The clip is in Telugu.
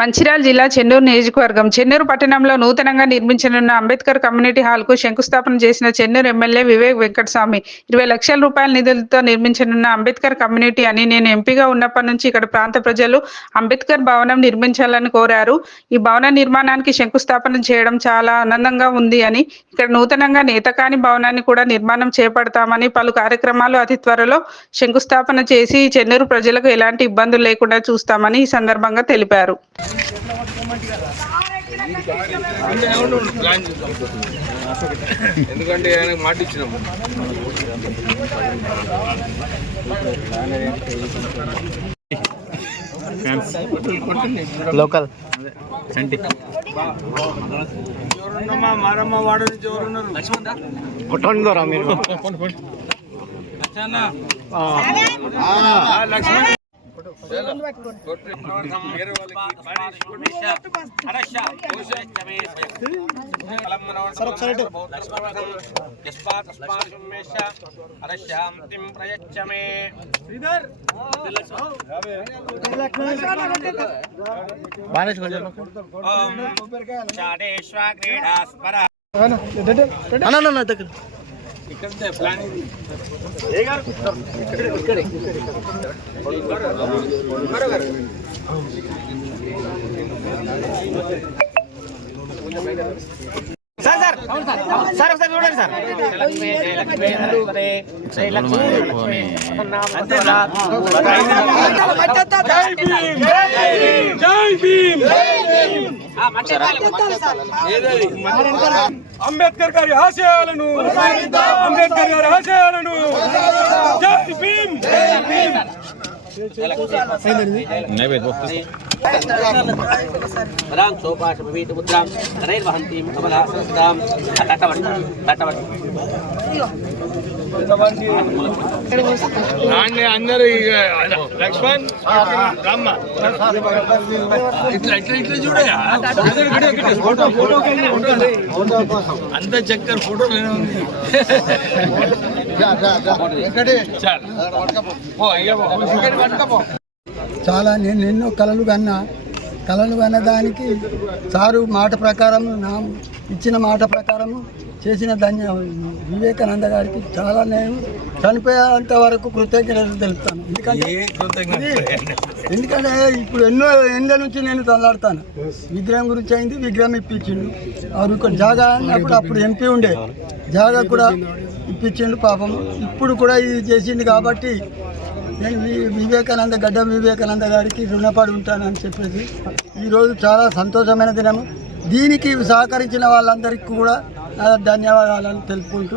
మంచిర్యాల జిల్లా చెన్నూరు నియోజకవర్గం చెన్నూరు పట్టణంలో నూతనంగా నిర్మించనున్న అంబేద్కర్ కమ్యూనిటీ హాల్కు శంకుస్థాపన చేసిన చెన్నూరు ఎమ్మెల్యే వివేక్ వెంకటస్వామి 20 లక్షల రూపాయల నిధులతో నిర్మించనున్న అంబేద్కర్ కమ్యూనిటీ అని నేను ఎంపీగా ఉన్నప్పటి నుంచి ఇక్కడ ప్రాంత ప్రజలు అంబేద్కర్ భవనం నిర్మించాలని కోరారు. ఈ భవన నిర్మాణానికి శంకుస్థాపన చేయడం చాలా ఆనందంగా ఉంది అని, ఇక్కడ నూతనంగా నేతకాని భవనాన్ని కూడా నిర్మాణం చేపడతామని, పలు కార్యక్రమాలు అతి త్వరలో శంకుస్థాపన చేసి చెన్నూరు ప్రజలకు ఎలాంటి ఇబ్బందులు లేకుండా చూస్తామని ఈ సందర్భంగా తెలిపారు. ఎందుకంటే ఆయనకు మాట ఇచ్చినాము. లోకల్ ఎవరున్నామా మారమ్మ వాడు నుంచి ఎవరున్నారు? కొట్టండిరా మీరు లక్ష్మణ్ ఇక్కడ ప్లాన్ ఇది. సార్ ఒకసారి చూడండి సార్. అంబేద్కర్ గారి ఆశయాలను అంబేద్కర్ గారి ఆశయాలను జై భీమ్. అందరూ లక్ష్మణ్ ఇట్లా ఇట్లా ఇట్లా చూడయా అంత చక్కర ఫోటోలు ఉంది. చాలా నేను ఎన్నో కలలు కన్న దానికి సారు మాట ప్రకారం ఇచ్చిన మాట ప్రకారము చేసిన వివేకానంద గారికి చాలా నేను చనిపోయేంత వరకు కృతజ్ఞతలు తెలుపుతాను. ఎందుకంటే ఇప్పుడు ఎన్నో ఏళ్ళ నుంచి నేను తల్లాడుతాను. విగ్రహం గురించి అయింది, విగ్రహం ఇప్పించిండు. అప్పుడు జాగా అప్పుడు ఎంపీ ఉండే జాగా కూడా ఇప్పించిండు పాపం. ఇప్పుడు కూడా ఇది చేసింది కాబట్టి నేను గడ్డ వివేకానంద గారికి రుణపడి ఉంటానని చెప్పేసి ఈరోజు చాలా సంతోషమైన దినము. దీనికి సహకరించిన వాళ్ళందరికీ కూడా ధన్యవాదాలను తెలుపుకుంటూ